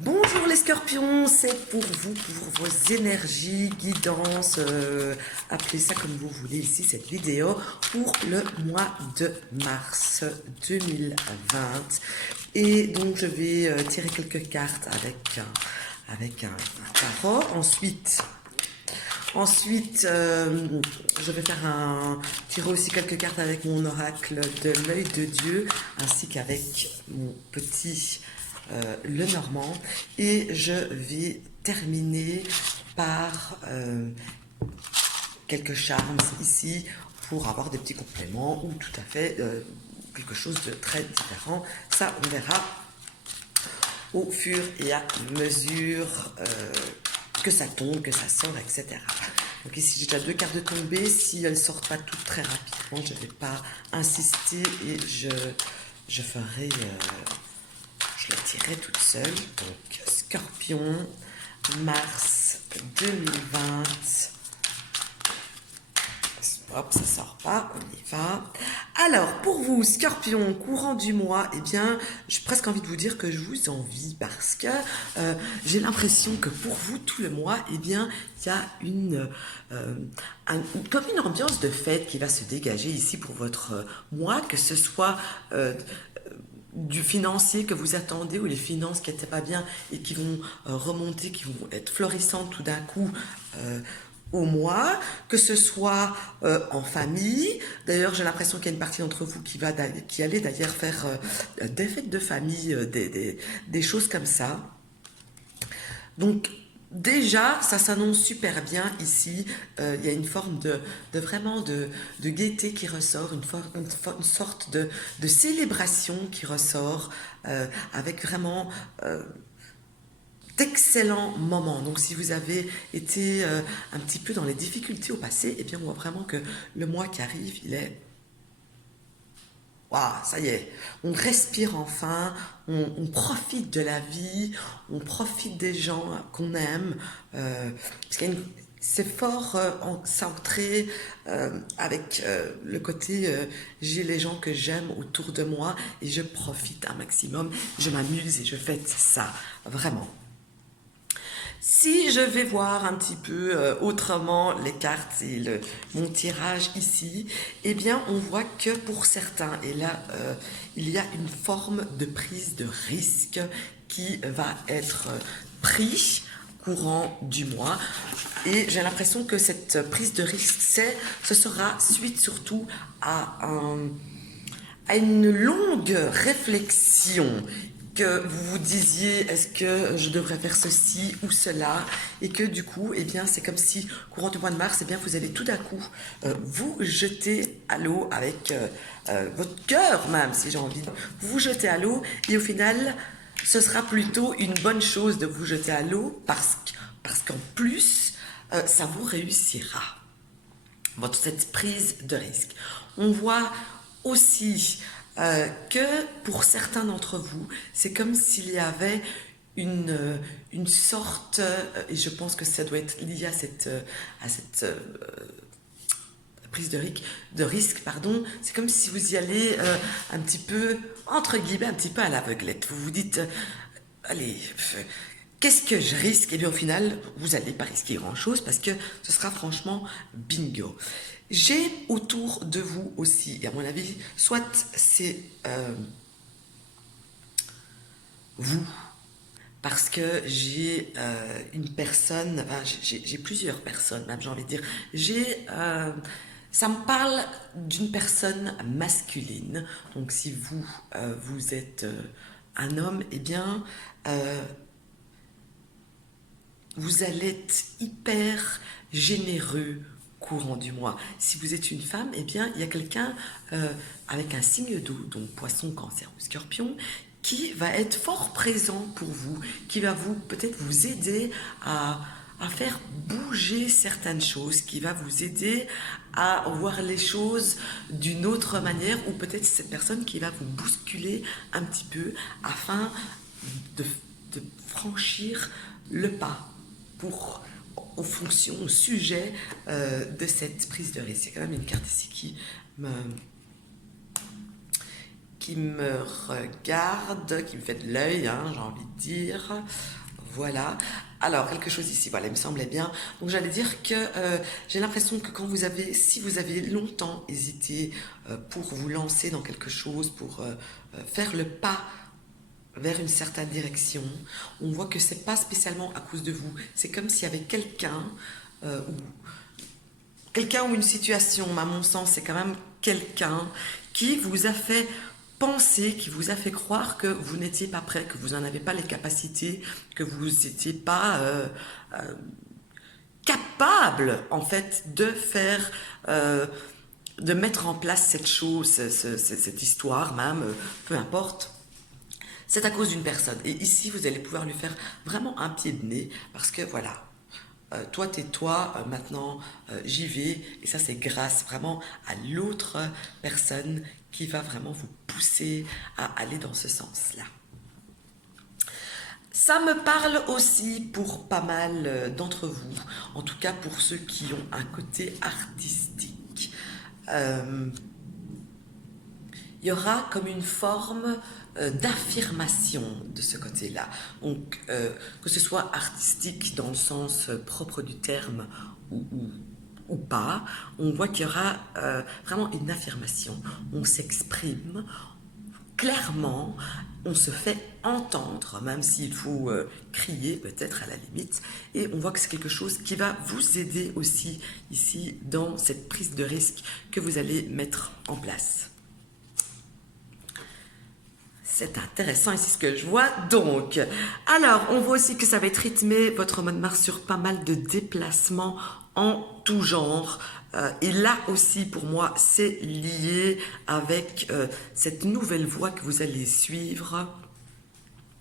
Bonjour les scorpions, c'est pour vous, pour vos énergies, guidances, appelez ça comme vous voulez ici, cette vidéo, pour le mois de mars 2020. Et donc je vais tirer quelques cartes avec un tarot. Ensuite, je vais tirer aussi quelques cartes avec mon oracle de l'œil de Dieu, ainsi qu'avec mon petit le normand. Et je vais terminer par quelques charmes ici pour avoir des petits compléments ou tout à fait quelque chose de très différent. Ça, on verra au fur et à mesure que ça tombe, que ça sort, etc. Donc ici j'ai déjà deux cartes de tombée. Si elles ne sortent pas toutes très rapidement, je ne vais pas insister et je ferai, je la tirerai toute seule. Donc Scorpion, mars 2020. Hop, ça sort pas, on y va. Alors, pour vous, Scorpion, courant du mois, eh bien, j'ai presque envie de vous dire que je vous envie parce que j'ai l'impression que pour vous, tout le mois, eh bien, il y a comme une ambiance de fête qui va se dégager ici pour votre mois, que ce soit du financier que vous attendez ou les finances qui n'étaient pas bien et qui vont remonter, qui vont être florissantes tout d'un coup au mois, que ce soit en famille. D'ailleurs, j'ai l'impression qu'il y a une partie d'entre vous qui allait d'ailleurs faire des fêtes de famille, des choses comme ça. Donc, déjà, ça s'annonce super bien ici. Il y a une forme vraiment de gaieté qui ressort, une sorte de célébration qui ressort, avec vraiment d'excellents moments. Donc si vous avez été un petit peu dans les difficultés au passé, eh bien on voit vraiment que le mois qui arrive, il est... Waouh, ça y est, on respire enfin, on profite de la vie, on profite des gens qu'on aime, parce qu'il y a c'est fort centré avec le côté j'ai les gens que j'aime autour de moi et je profite un maximum, je m'amuse et je fête ça, vraiment. Si je vais voir un petit peu autrement les cartes et mon tirage ici, eh bien on voit que pour certains, et là il y a une forme de prise de risque qui va être prise courant du mois. Et j'ai l'impression que cette prise de risque, ce sera suite surtout à une longue réflexion que vous vous disiez est-ce que je devrais faire ceci ou cela et que du coup eh bien c'est comme si courant du mois de mars eh bien vous allez tout d'un coup vous jeter à l'eau avec votre cœur même si j'ai envie de vous jeter à l'eau et au final ce sera plutôt une bonne chose de vous jeter à l'eau parce qu'en plus ça vous réussira cette prise de risque. On voit aussi que pour certains d'entre vous, c'est comme s'il y avait une sorte, et je pense que ça doit être lié à cette prise de risque, pardon, c'est comme si vous y allez un petit peu, entre guillemets, un petit peu à l'aveuglette. Vous vous dites, allez, qu'est-ce que je risque? Et bien au final, vous n'allez pas risquer grand-chose parce que ce sera franchement bingo. J'ai autour de vous aussi, et à mon avis, soit c'est vous, parce que j'ai une personne, enfin, j'ai plusieurs personnes, même j'ai envie de dire, ça me parle d'une personne masculine. Donc si vous, vous êtes un homme, eh bien, vous allez être hyper généreux courant du mois. Si vous êtes une femme, eh bien, il y a quelqu'un avec un signe d'eau, donc poisson, cancer ou scorpion, qui va être fort présent pour vous, qui va peut-être vous aider à faire bouger certaines choses, qui va vous aider à voir les choses d'une autre manière, ou peut-être cette personne qui va vous bousculer un petit peu afin de, de franchir le pas pour en fonction, au sujet de cette prise de risque. Il y a quand même une carte ici qui me regarde, qui me fait de l'œil, hein, j'ai envie de dire. Voilà. Alors, quelque chose ici, voilà, il me semblait bien. Donc, j'allais dire que j'ai l'impression que si vous avez longtemps hésité pour vous lancer dans quelque chose, pour faire le pas vers une certaine direction, on voit que c'est pas spécialement à cause de vous. C'est comme s'il y avait ou quelqu'un ou une situation, à mon sens, c'est quand même quelqu'un qui vous a fait penser, qui vous a fait croire que vous n'étiez pas prêt, que vous n'en avez pas les capacités, que vous n'étiez pas capable, en fait, de faire, de mettre en place cette chose, cette histoire même, peu importe. C'est à cause d'une personne. Et ici, vous allez pouvoir lui faire vraiment un pied de nez, parce que voilà, toi, tais-toi, maintenant, j'y vais. Et ça, c'est grâce vraiment à l'autre personne qui va vraiment vous pousser à aller dans ce sens-là. Ça me parle aussi pour pas mal d'entre vous, en tout cas pour ceux qui ont un côté artistique. Il y aura comme une forme d'affirmation de ce côté-là. Donc, que ce soit artistique dans le sens propre du terme ou pas, on voit qu'il y aura vraiment une affirmation. On s'exprime clairement, on se fait entendre, même s'il faut crier peut-être à la limite, et on voit que c'est quelque chose qui va vous aider aussi ici dans cette prise de risque que vous allez mettre en place. C'est intéressant ici ce que je vois. Donc, alors, on voit aussi que ça va être rythmé, votre mois de mars, sur pas mal de déplacements en tout genre. Et là aussi, pour moi, c'est lié avec cette nouvelle voie que vous allez suivre.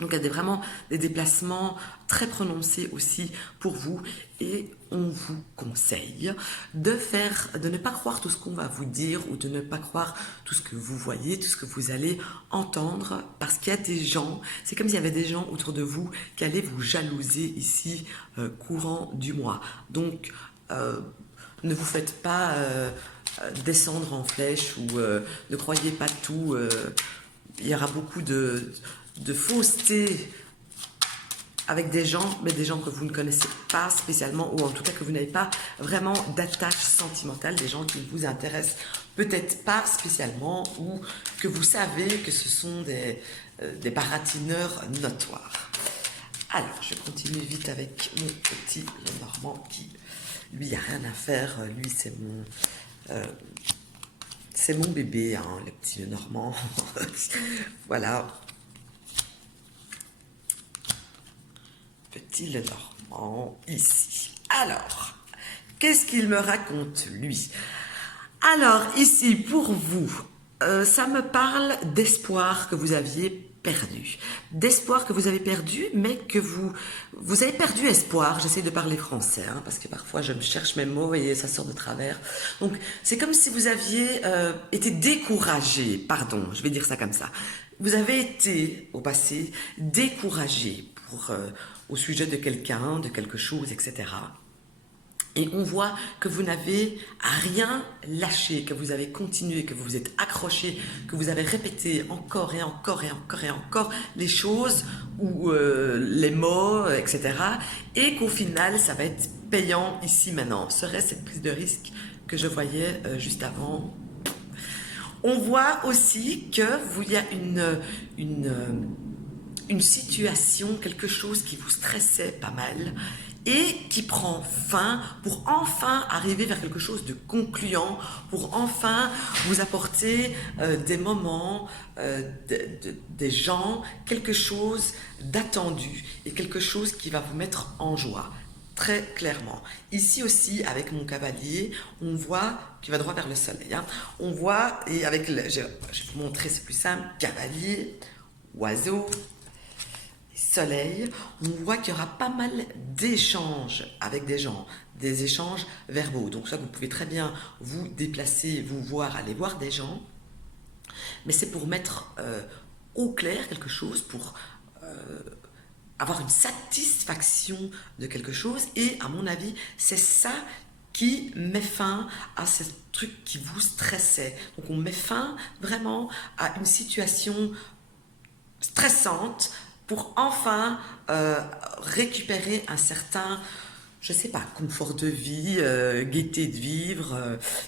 Donc, il y a vraiment des déplacements très prononcés aussi pour vous. Et on vous conseille de ne pas croire tout ce qu'on va vous dire ou de ne pas croire tout ce que vous voyez, tout ce que vous allez entendre. Parce qu'il y a des gens, c'est comme s'il y avait des gens autour de vous qui allaient vous jalouser ici courant du mois. Donc, ne vous faites pas descendre en flèche ou ne croyez pas tout. Il y aura beaucoup de fausseté avec des gens, mais des gens que vous ne connaissez pas spécialement, ou en tout cas que vous n'avez pas vraiment d'attache sentimentale, des gens qui ne vous intéressent peut-être pas spécialement, ou que vous savez que ce sont des baratineurs notoires. Alors, je continue vite avec mon petit Lenormand qui, lui, il n'y a rien à faire. Lui, c'est mon bébé, hein, le petit Lenormand. Voilà. Petit Lenormand, ici. Alors, qu'est-ce qu'il me raconte, lui? Alors, ici, pour vous, ça me parle d'espoir que vous aviez perdu. D'espoir que vous avez perdu, mais que vous avez perdu espoir. J'essaie de parler français, hein, parce que parfois je me cherche mes mots et ça sort de travers. Donc, c'est comme si vous aviez été découragé, pardon, je vais dire ça comme ça. Vous avez été, au passé, découragé au sujet de quelqu'un, de quelque chose, etc. Et on voit que vous n'avez rien lâché, que vous avez continué, que vous vous êtes accroché, que vous avez répété encore et encore et encore et encore les choses ou les mots, etc. Et qu'au final, ça va être payant ici maintenant. Serait-ce cette prise de risque que je voyais juste avant? On voit aussi que il y a une situation, quelque chose qui vous stressait pas mal et qui prend fin pour enfin arriver vers quelque chose de concluant, pour enfin vous apporter des moments, des gens, quelque chose d'attendu et quelque chose qui va vous mettre en joie. Très clairement. Ici aussi, avec mon cavalier, on voit, qui va droit vers le soleil, hein, on voit, et avec, je vais vous montrer, c'est plus simple, cavalier, oiseau, soleil, on voit qu'il y aura pas mal d'échanges avec des gens, des échanges verbaux. Donc ça, vous pouvez très bien vous déplacer, vous voir, aller voir des gens, mais c'est pour mettre au clair quelque chose, pour avoir une satisfaction de quelque chose, et à mon avis, c'est ça qui met fin à ce truc qui vous stressait. Donc on met fin vraiment à une situation stressante pour enfin récupérer un certain, je sais pas, confort de vie, gaieté de vivre,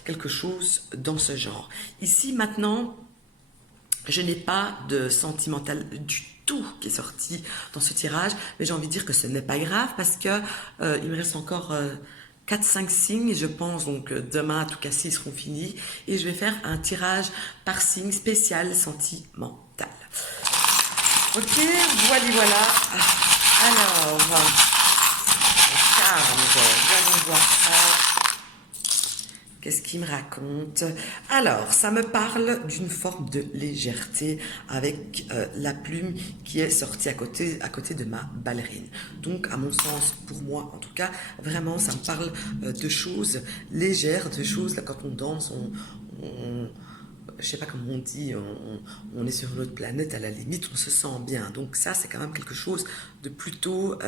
quelque chose dans ce genre. Ici maintenant, je n'ai pas de sentimental du tout qui est sorti dans ce tirage, mais j'ai envie de dire que ce n'est pas grave parce que il me reste encore 4-5 signes, je pense, donc demain, à tout casser, ils seront finis. Et je vais faire un tirage par signe spécial sentimental. Ok, voilà. Alors, charme, voyons voir ça. Qu'est-ce qu'il me raconte? Alors, ça me parle d'une forme de légèreté avec la plume qui est sortie à côté de ma ballerine. Donc, à mon sens, pour moi en tout cas, vraiment, ça me parle de choses légères, de choses, là, quand on danse, je sais pas comment on dit, on est sur une autre planète, à la limite, on se sent bien. Donc ça, c'est quand même quelque chose de plutôt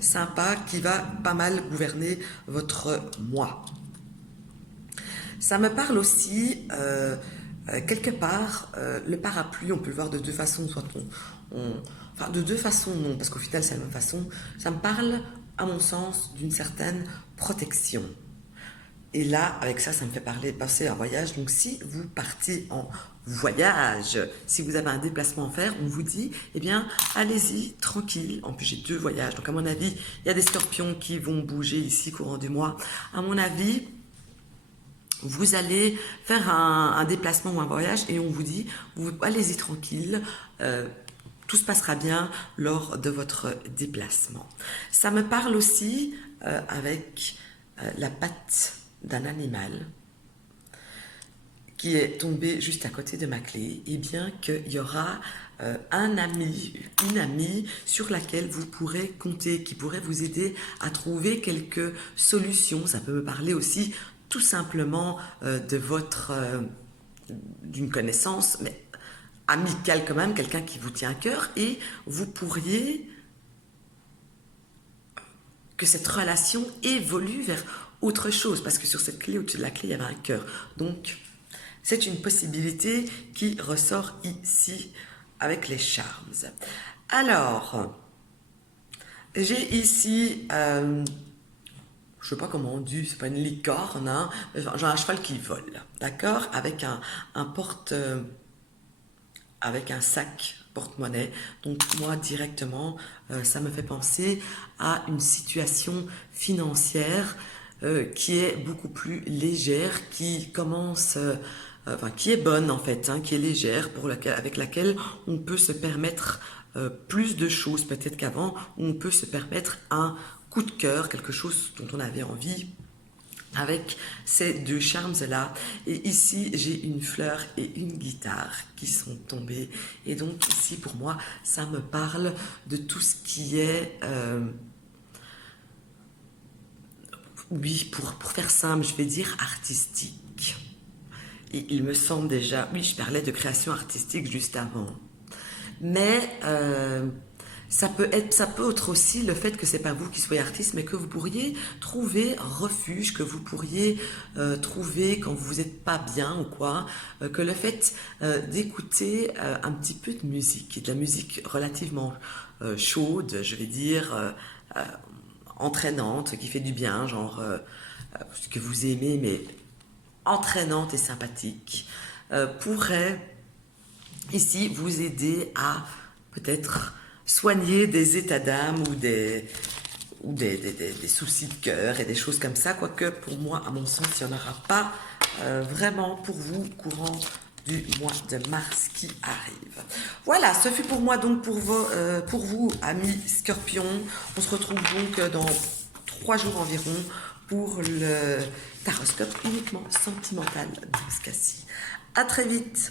sympa qui va pas mal gouverner votre moi. Ça me parle aussi, quelque part, le parapluie, on peut le voir de deux façons, soit enfin de deux façons non, parce qu'au final c'est la même façon, ça me parle, à mon sens, d'une certaine protection. Et là, avec ça, ça me fait passer un voyage. Donc si vous partez en voyage, si vous avez un déplacement à faire, on vous dit, eh bien, allez-y, tranquille. En plus, j'ai 2 voyages. Donc à mon avis, il y a des scorpions qui vont bouger ici courant du mois. À mon avis, vous allez faire un déplacement ou un voyage et on vous dit, allez-y tranquille, tout se passera bien lors de votre déplacement. Ça me parle aussi avec la patte d'un animal qui est tombé juste à côté de ma clé, et bien qu'il y aura un ami, une amie sur laquelle vous pourrez compter, qui pourrait vous aider à trouver quelques solutions. Ça peut me parler aussi tout simplement de d'une connaissance, mais amicale quand même, quelqu'un qui vous tient à cœur, et vous pourriez que cette relation évolue vers autre chose, parce que sur cette clé, au-dessus de la clé, il y avait un cœur. Donc, c'est une possibilité qui ressort ici avec les charms. Alors, j'ai ici, je ne sais pas comment on dit, c'est pas une licorne, hein, j'ai un cheval qui vole, d'accord, avec avec un sac porte-monnaie. Donc moi directement, ça me fait penser à une situation financière qui est beaucoup plus légère, qui commence, qui est bonne en fait, hein, qui est légère, avec laquelle on peut se permettre plus de choses peut-être qu'avant, on peut se permettre un coup de cœur, quelque chose dont on avait envie, avec ces 2 charms-là. Et ici, j'ai une fleur et une guitare qui sont tombées. Et donc ici, pour moi, ça me parle de tout ce qui est... oui, pour faire simple, je vais dire artistique. Et il me semble déjà... Oui, je parlais de création artistique juste avant. Mais... ça peut être aussi le fait que c'est pas vous qui soyez artiste, mais que vous pourriez trouver refuge, que vous pourriez trouver quand vous n'êtes pas bien ou quoi, que le fait d'écouter un petit peu de musique, de la musique relativement chaude, je vais dire, entraînante, qui fait du bien, genre ce que vous aimez, mais entraînante et sympathique, pourrait ici vous aider à peut-être soigner des états d'âme ou des soucis de cœur et des choses comme ça, quoique pour moi, à mon sens, il n'y en aura pas vraiment pour vous courant du mois de mars qui arrive. Voilà, ce fut pour moi donc pour vous, amis Scorpions. On se retrouve donc dans 3 jours environ pour le taroscope uniquement sentimental dans ce cas-ci. À très vite.